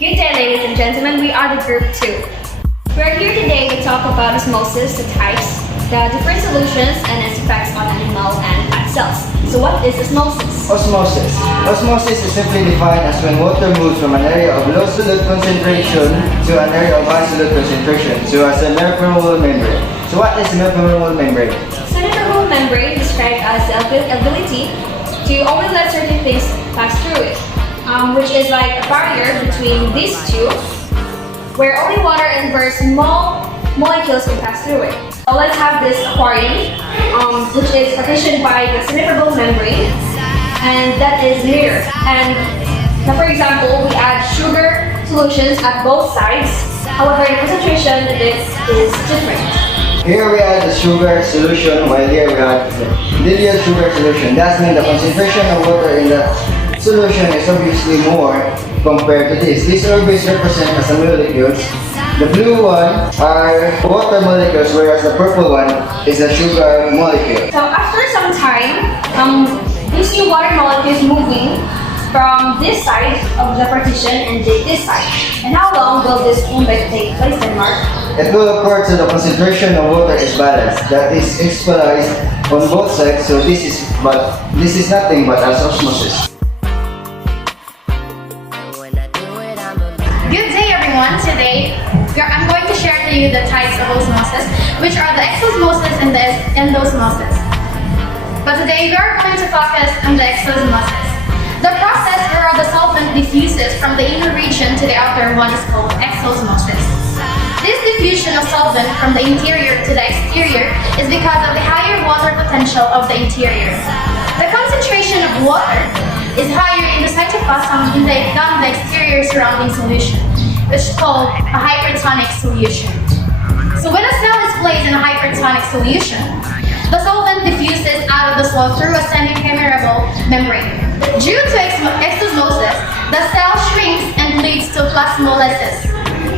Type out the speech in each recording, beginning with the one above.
Good day, ladies and gentlemen. We are the group 2. We're here today to talk about osmosis, the types, the different solutions, and its effects on animal and plant cells. So what is osmosis? Osmosis. Osmosis is simply defined as when water moves from an area of low solute concentration to an area of high solute concentration, so as a permeable membrane. So what is a permeable membrane? So the permeable membrane is described as the ability to only let certain things pass through it, which is like a barrier between these two, where only water and very small molecules can pass through it. So let's have this aquarium, which is partitioned by the semi-permeable membrane, and that is mirror. And now, for example, we add sugar solutions at both sides. However, the concentration is different. Here we add the sugar solution, while here we add the dilute sugar solution. That means the concentration of water in the solution is obviously more compared to this. These always represent as molecules. The blue one are water molecules, whereas the purple one is a sugar molecule. So after some time, you see water molecules moving from this side of the partition and this side. And how long will this movement take place, Denmark? It will occur till the concentration of water is balanced. That is equalized on both sides. So this is nothing but as osmosis. Good day everyone! Today I'm going to share to you the types of osmosis, which are the exosmosis and the endosmosis. But today we are going to focus on the exosmosis. The process where the solvent diffuses from the inner region to the outer one is called exosmosis. This diffusion of solvent from the interior to the exterior is because of the higher water potential of the interior. The concentration of water is higher in the cytoplasm than the exterior surrounding solution, which is called a hypertonic solution. So when a cell is placed in a hypertonic solution, the solvent diffuses out of the cell through a semi-permeable membrane. Due to exosmosis, the cell shrinks and leads to plasmolysis.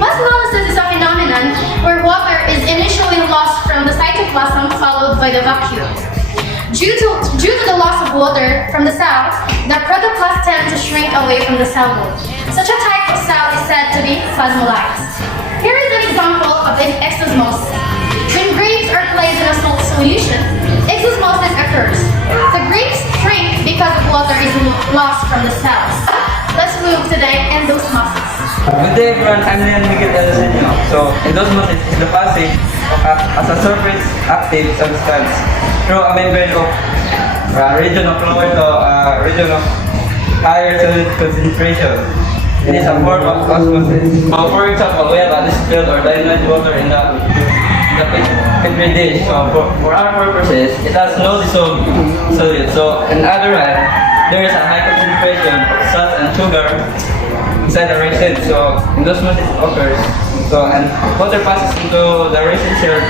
Plasmolysis is a phenomenon where water is initially lost from the cytoplasm followed by the vacuum. Due to the loss of water from the cell, the protoplast tend to shrink away from the cell wall. Such a type of cell is said to be plasmolyzed. Here is an example of exosmosis. When grapes are placed in a salt solution, exosmosis occurs. The grapes shrink because of water is lost from the cells. Let's move to the endosmosis. Good day everyone, I'm Leon Miguel Elosenio. So, endosmosis is the passage as a surface active substance through a membrane of region of lower to region of higher solid concentration. It is a form of osmosis. So, for example, we have a distilled or diluted water in the petri dish. So, for our purposes, it has no dissolved solute. So, on the other hand, there is a high concentration of salt and sugar inside the resin. So, endosmosis occurs. So, and water passes into the resin cell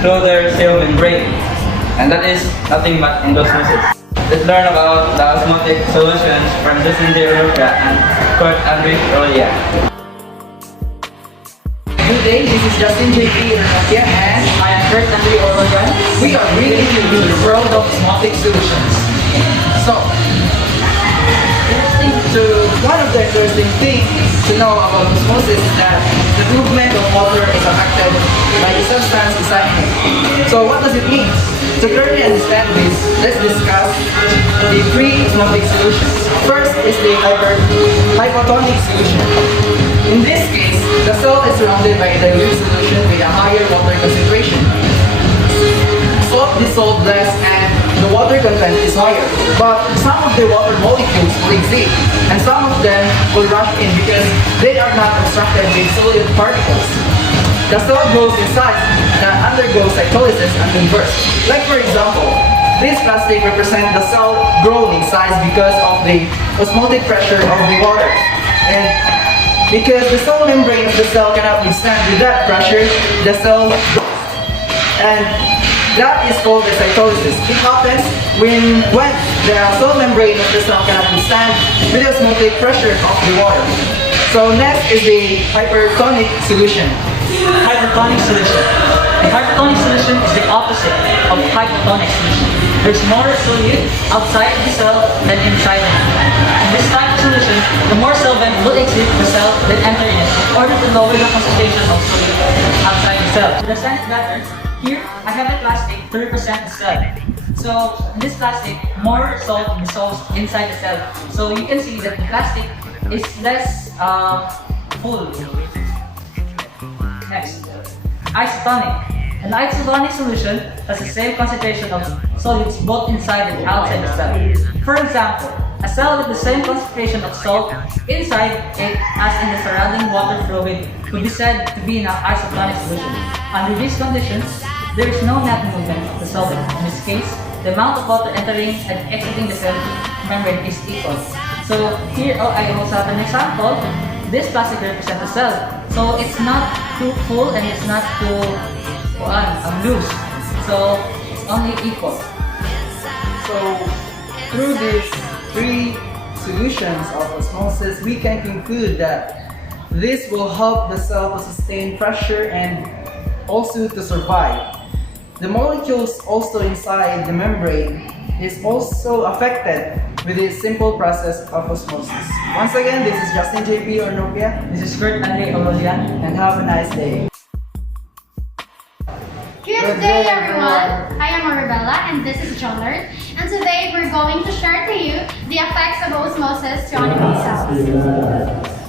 through their cell membrane. And that is nothing but endosmosis. Let's learn about the osmotic solutions from Justin J. Urrutia and Kurt André Rolia. Good day, this is Justin J. Urrutia and I am Kurt André Rolia. We are really into the world of osmotic solutions. So, one of the interesting things to know about osmosis is that the movement of water is affected by the substance inside it. So what does it mean? To clearly understand this, let's discuss the three osmotic solutions. First is the hypotonic solution. In this case, the cell is surrounded by a dilute solution with a higher water concentration. Salt dissolved less and the water content is higher, but some of the water molecules will exist and some of them will rush in because they are not obstructed with solid particles. The cell grows in size and undergoes cytolysis and converts. Like for example, this plastic represents the cell growing in size because of the osmotic pressure of the water. And because the cell membrane of the cell cannot withstand with that pressure, the cell grows. And that is called the cytolysis. It happens when the cell membrane of the cell cannot withstand with the osmotic pressure of the water. So next is the hypertonic solution. Hypertonic solution. A hypertonic solution is the opposite of hypotonic solution. There's more solute outside the cell than inside it. In this type of solution, the more solvent will exit the cell than enter in it in order to lower the concentration of solute outside the cell. To understand it better, here I have a plastic to represent the cell. So in this plastic, more salt dissolves inside the cell. So you can see that the plastic is less full. Next, isotonic. An isotonic solution has the same concentration of solutes both inside and outside the cell. For example, a cell with the same concentration of salt inside it as in the surrounding water fluid could be said to be in an isotonic solution. Under these conditions, there is no net movement of the solvent. In this case, the amount of water entering and exiting the cell membrane is equal. So here I also have an example. This plastic represents a cell. So it's not too full and it's not too loose. So it's only equal. So through these three solutions of osmosis, we can conclude that this will help the cell to sustain pressure and also to survive. The molecules also inside the membrane is also affected with this simple process of osmosis. Once again, this is Justin JP or Nopia, This is Kurt Andre Ololian. and have a nice day. Good day, everyone! I am Arabella and this is John Lert. And today we're going to share to you the effects of osmosis to animal cells.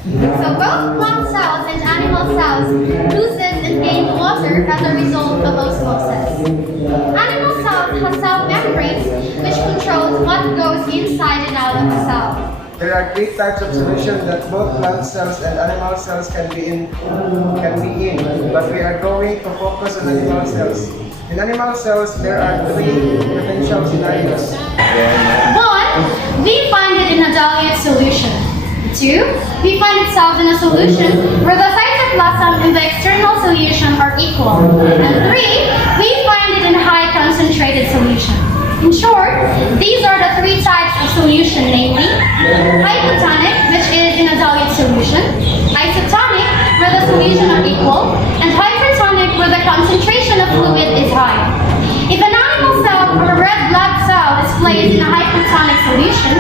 So both plant cells and animal cells lose and gain water as a result of osmosis. Animal cells have cell membranes which controls what goes inside and out of the cell. There are three types of solution that both plant cells and animal cells can be in, but we are going to focus on animal cells. In animal cells, there are three potential scenarios. 1. We find it in a dilute solution. 2. We find itself in a solution where the cytoplasm and the external solution are equal. And 3. We find it in a high concentrated solution. In short, these are the three types of solution, namely hypotonic, which is in a dilute solution, isotonic, where the solution are equal, and hypertonic, where the concentration of fluid is high. If an animal cell or a red blood cell is placed in a hypertonic solution,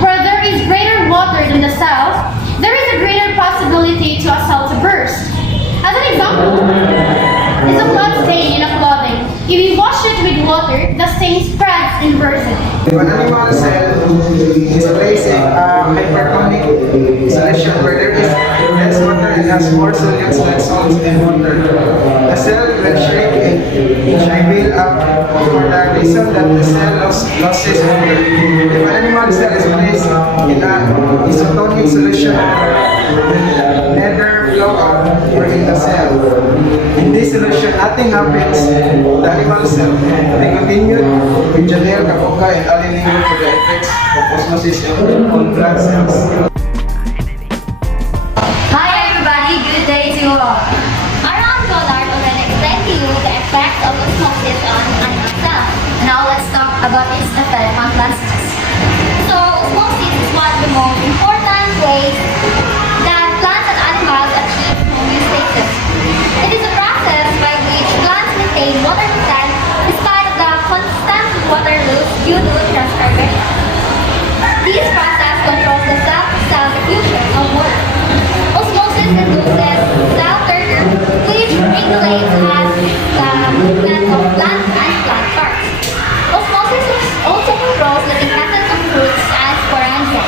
where there is greater water than the cells, there is a greater possibility to a cell to burst. As an example, is a blood stain in a clothing. If you wash it with water, the stain spreads and bursts. If an animal cell is placed in a hypertonic solution where there is less water and has more solutes like salts and water, the cell will shrink and shrivel up for the reason that the cell loses water. If an animal cell is placed in a isotonic solution, neither flow out or in the cell. In this solution, nothing happens. The animal cell they continue with Janelle, Kapoka, and Alilingo for the effects of osmosis on plant cells. Hi everybody, good day to you all. Our Goddard already explained to you the effects of osmosis on animal cells. Now let's talk about its effect on plant cells. So osmosis is one of the most important ways that plants and animals achieve homeostasis. It is a process by which plants maintain water content despite of the constant water loss due to transpiration. This process controls the cell-to-cell diffusion of water. Osmosis induces cell turnover, which regulates the movement of plants and plant parts. Osmosis also controls the essence of fruits and sporangia.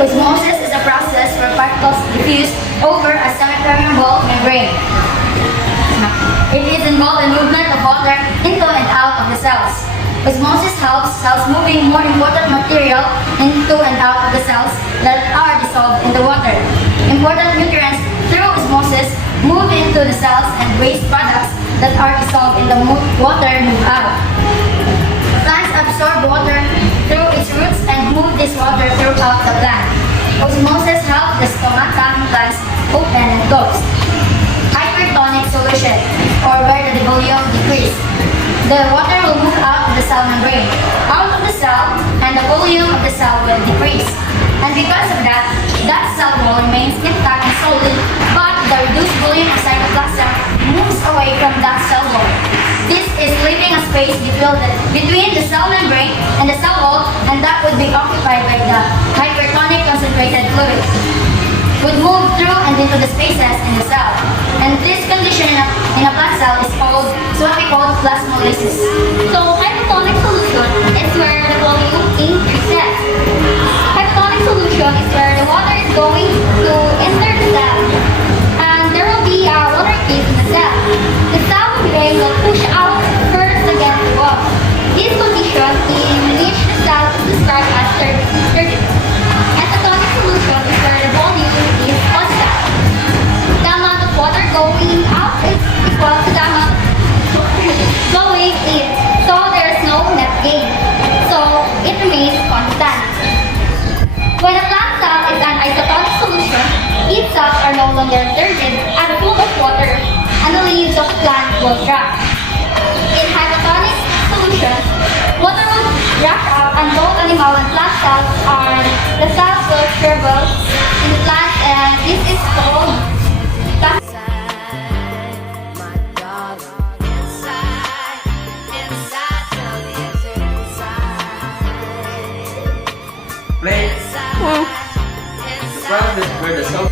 Osmosis is a process where particles diffuse over a semi-permeable membrane. It is involved in movement of water into and out of the cells. Osmosis helps cells moving more important material into and out of the cells that are dissolved in the water. Important nutrients through osmosis move into the cells and waste products that are dissolved in the water move out. Plants absorb water through its roots and move this water throughout the plant. Osmosis helps the stomata in plants open and close. Hypertonic solution, or where the volume decreases. The water will move out of the cell membrane, out of the cell, and the volume of the cell will decrease. And because of that, that cell wall remains intact and solid, but the reduced volume inside the plant cell moves away from that cell wall. This is leaving a space between the cell membrane and the cell wall, and that would be occupied by the hypertonic concentrated fluid. Would move through and into the spaces in the cell. And this condition in a plant cell is what we call plasmolysis. So hypertonic solution is where the volume increases. Hypertonic solution is where the water is going to enter the cell. And there will be a water cave in the cell. The cell membrane will push out first against the wall. This condition in which the cell is described as turgid. Isotonic solution is where the volume is constant. The amount of water going out is equal to the amount flowing in. So there is no net gain. So it remains constant. When a plant cell is an isotonic solution, its cells are no longer turgid and full of water, and the leaves of the plant will drop. In hypotonic solutions, water will rush out and both animal and plant cells the cells will shrivel in the plant, and this is called Play. The problem is where the cell